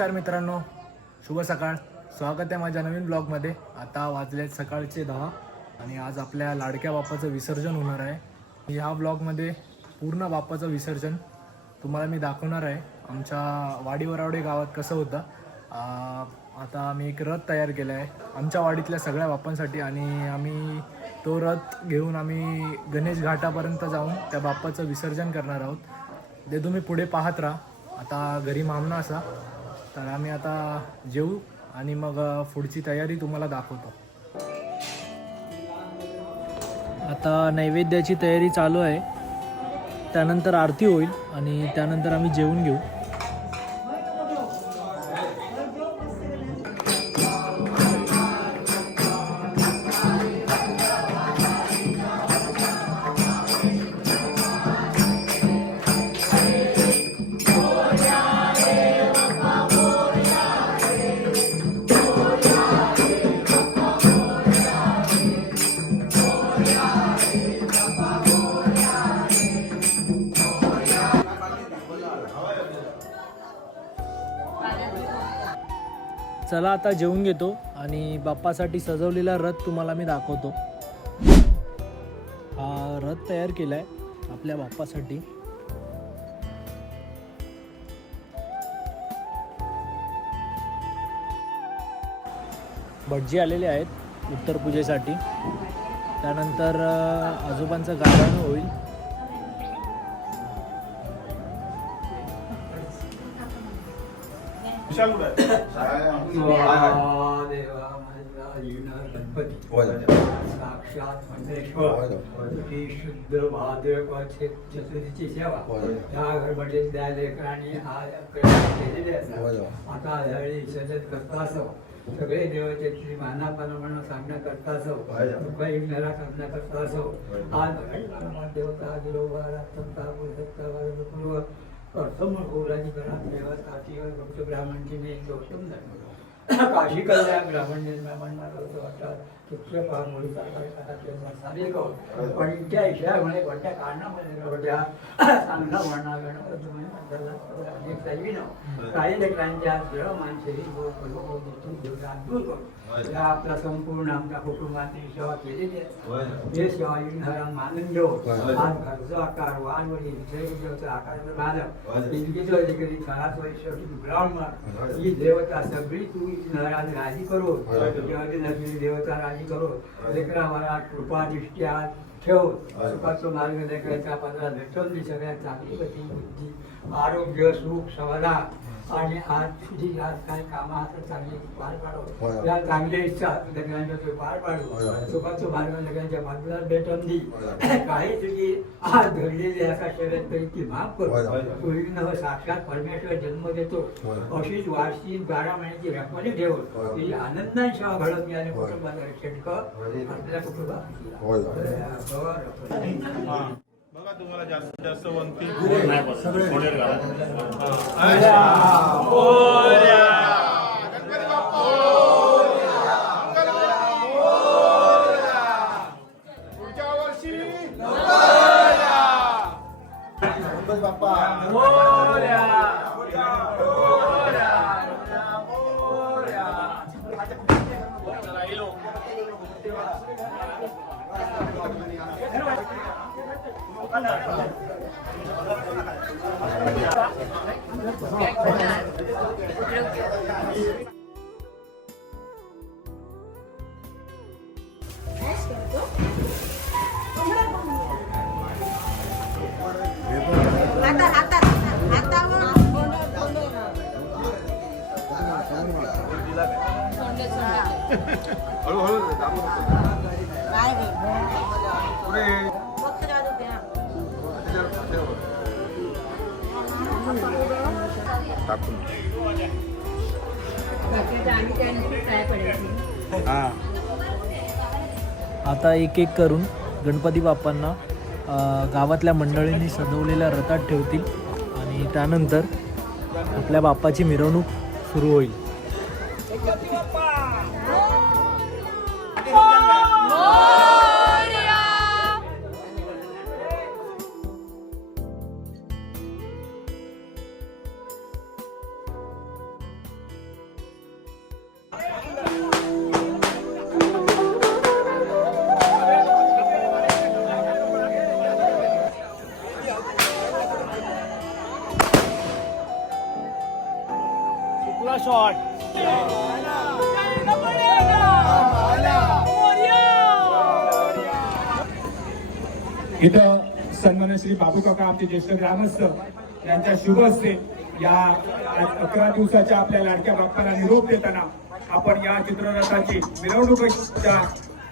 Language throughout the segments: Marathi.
नमस्कार मित्रांनो, शुभ सकाळ. स्वागत आहे माझ्या नवीन ब्लॉगमध्ये. आता वाजले सकाळचे 10 आणि आज आपल्या लाडक्या बाप्पाचं विसर्जन होणार आहे. ह्या ब्लॉगमध्ये पूर्ण बाप्पाचं विसर्जन तुम्हाला मी दाखवणार आहे. आमच्या वाडीवरावडे गावात कसं होतं. आता आम्ही एक रथ तयार केला आहे आमच्या वाडीतल्या सगळ्या बाप्पांसाठी आणि आम्ही तो रथ घेऊन आम्ही गणेश घाटापर्यंत जाऊन त्या बाप्पाचं विसर्जन करणार आहोत. ते तुम्ही पुढे पाहत राहा. आता घरी मामना असा तर आम्ही आता जेवू आणि मग पुढची तयारी तुम्हाला दाखवतो. आता नैवेद्याची तयारी चालू आहे. त्यानंतर आरती होईल आणि त्यानंतर आम्ही जेवून घेऊ. चला आता जेवून घेतो आणि बाप्पासाठी सजवलेला रथ तुम्हाला मी दाखवतो. हा रथ तयार केलाय आपल्या बाप्पासाठी. भटजी आलेले आहेत उत्तर पूजेसाठी. त्यानंतर आजोबांचं गाणं होईल. साक्षात शुद्ध भाद्रपद चतुर्थीची सेवा या घरमध्ये त्या लेकरांनी केलेली असतात. आता ह्यावेळी सजत करता असो सगळे देवतेची मानापान म्हणून सांगणं करता असो काही नरा साधना करता असो आज देवता पूर्व प्रथम गोराजी घरात देवा काशीवर भक्त ब्राह्मणची मी गौतम धर्म काशी कल्याण ब्राह्मण निर्माण वाटतात कुठल्या पाहून पण त्या इशाऱ्यामुळे कोणत्या कारणामध्ये होत्या चांगला म्हणणार काही लेकरांच्या जळ मानसिक दूर करून आपला संपूर्ण आमच्या कुटुंबाची सेवा केलेली आहे. हे सेवा घरात मानून घेऊ. आज घरचा आकार वानवडी विजयचा आकार झालं इंग्लिशला देखील घरात शेवटी ब्राह्मण ही देवता सगळी तू घरात राजी करो देवता राजी करो लेकरावर कृपा दृष्ट्या ठेव सुखाचं मार्ग लेकराच्या पदरात भेटवली सगळ्यात चांगली गती बुद्धी आरोग्य सुख समाधान आणि आज तुझी आज काही कामं आता चांगली पार पाडव या चांगल्या इच्छा लेकरांच्या ते पार पाडू सुखाचं मार्ग लेकरांच्या पदरात भेटवली काही तुझी आज घडलेली असा शर्यत तरी ती माफ करू पूर्वी साक्षात परमेश्वर जन्म देतो अशीच वार्षिक 12 महिन्याची रखमानी ठेवून तुझी आनंदाने सेवा घडत मी आणि कुटुंबाला रक्षण कर आपल्या कुटुंबात बघा तुम्हाला जास्तीत जास्त वंती पुढच्या वर्षी बाप्पा आता एक एक करून गणपती बाप्पांना गावातल्या मंडळींनी सजवलेल्या रथात ठेवतील आणि त्यानंतर आपल्या बाप्पाची मिरवणूक सुरू होईल. इथं सन्मान्य श्री बाबू काका आमचे ज्येष्ठ ग्रामस्थ यांच्या शुभ हस्ते या 11 दिवसाच्या आपल्या लाडक्या बाप्पाला निरोप देताना आपण या चित्ररथाची मिरवणुकीच्या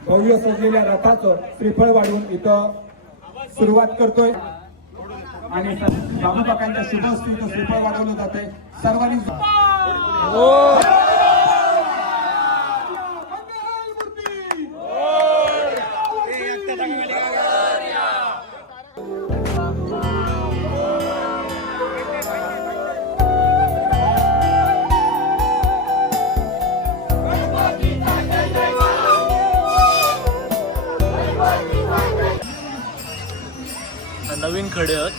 भव्य सजलेल्या रथाचं श्रीफळ वाढवून इथं सुरुवात करतोय आणि बाबू काकांच्या शुभ हस्ते इथं श्रीफळ वाढवलं जात आहे सर्वांनी नवीन खडे आहेत.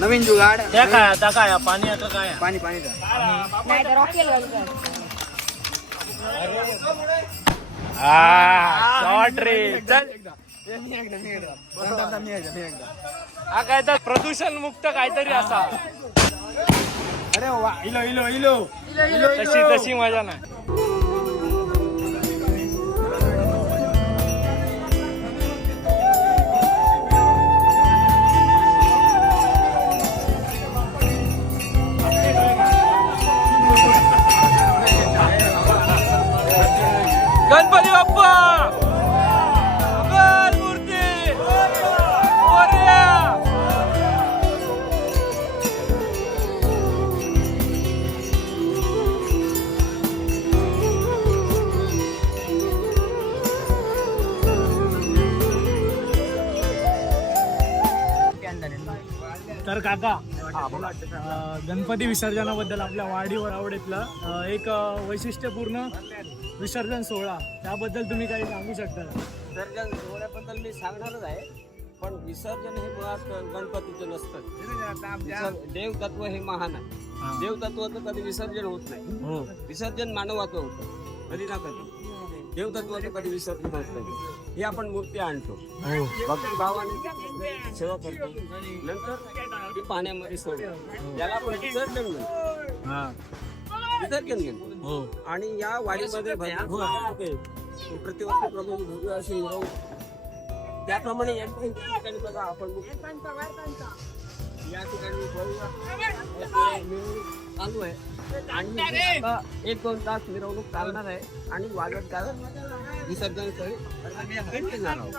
नवीन जुगाड त्या काय आता काय पाणी आता काय पाणी पाणी नाही तर रॉकेल घालून शॉर्ट रे चल हा काय तर प्रदूषण मुक्त काहीतरी असा. अरे वा इलो इलो इलो तशी तशी मजा नाही. गणपती बाप्पा मंगल मूर्ती मोरया. तर काका गणपती विसर्जनाबद्दल आपल्या वाडीवर आवडीतलं एक वैशिष्ट्यपूर्ण विसर्जन सोहळा त्याबद्दल तुम्ही काही सांगू शकता का? विसर्जन सोहळ्याबद्दल मी सांगणारच आहे पण विसर्जन हे मुळात गणपतीचं नसतं. देवतत्व हे महान आहे. देवतत्वाचं कधी विसर्जन होत नाही. हो विसर्जन मानवाचं होतं कधी ना कधी. देवतत्वाचं कधी विसर्जन होत नाही. हे आपण मूर्ती आणतो हो भक्ती भावाने सेवा करतो नंतर ती पाण्यामध्ये सोडतो याला आपण विसर्जन म्हणतो. हा विसर्जन घेतो हो आणि या वाडीमध्ये भरपूर प्रतिवर्षी प्रभू भव्य अशी मिरवणूक त्याप्रमाणे या ठिकाणी बघा आपण या ठिकाणी भव्य मिरवणूक चालू आहे आणि आता 1-2 तास मिरवणूक चालणार आहे आणि वाजत गाजत विसर्जन स्थळी जाणार आहोत.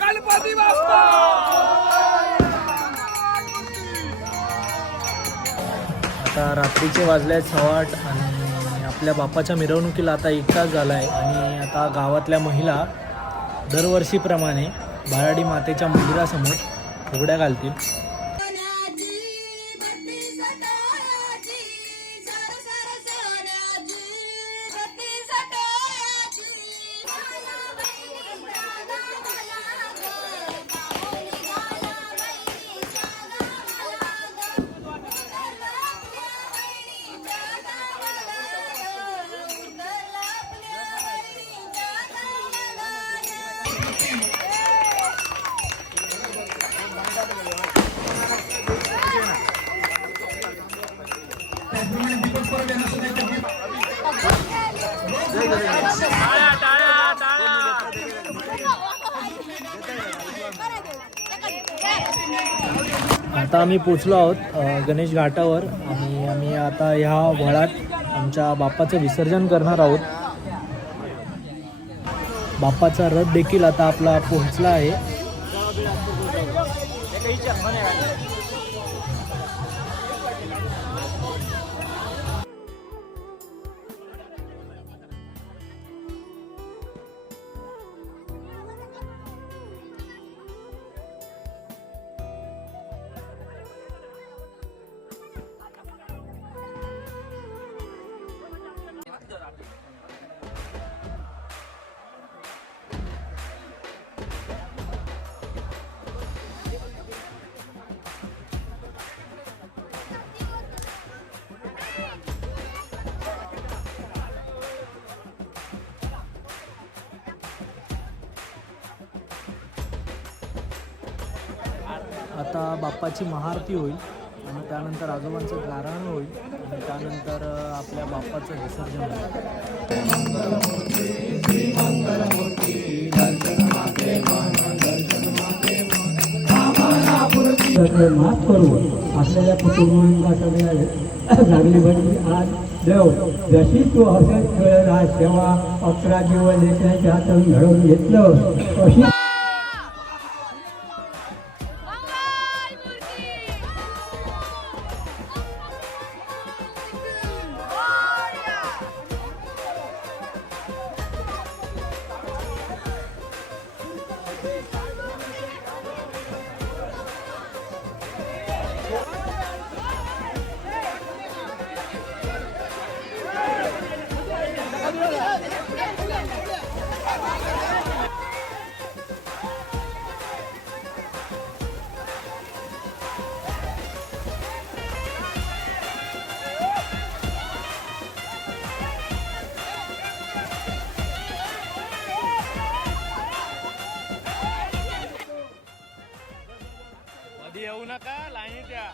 गणपती बाप्पा. आता रात्रीचे वाजले 8:15 आणि आपल्या बाप्पाच्या मिरवणुकीला आता 1 तास झाला आहे आणि आता गावातल्या महिला दरवर्षीप्रमाणे भराडी मातेच्या मंदिरासमोर फुगड्या घालतील. आता आम्ही पोचलो आहोत गणेश घाटावर आणि आम्ही आता ह्या वळात आमच्या बाप्पाचं विसर्जन करणार आहोत. बाप्पाचा रथ देखील आता आपला पोहोचला आहे. आता बाप्पाची महाआरती होईल आणि त्यानंतर आजोबांचं गाराणं होईल आणि त्यानंतर आपल्या बाप्पाचं विसर्जन होईल. तर माफ करू असलेल्या कुटुंबांना सगळ्या लागली म्हणजे आज देव जशी तू हसत खेळ राज सेवा 11 दिवस लेकराच्या हातून घडवून घेतलं अशी मध्ये येऊ नका लाईनीत या.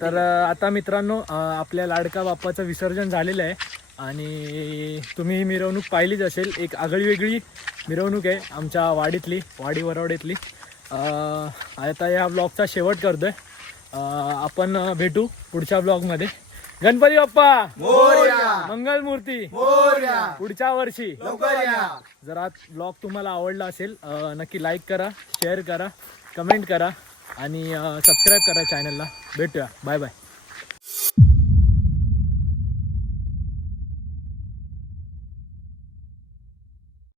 तर आता मित्रांनो आपल्या लाडका बाप्पाचं विसर्जन झालेलं आहे आणि तुम्ही ही मिरवणूक पाहिलीच असेल. एक आगळी वेगळी मिरवणूक आहे आमच्या वाडीतली, वाडी वरवडीतली. आता या ब्लॉगचा शेवट करतोय. आपण भेटू पुढच्या ब्लॉगमध्ये. गणपती बाप्पा मंगलमूर्ती पुढच्या वर्षी. जर हा ब्लॉग तुम्हाला आवडला असेल नक्की लाईक करा, शेअर करा, कमेंट करा आणि सबस्क्राईब करा चॅनलला. भेटूया. Bye bye.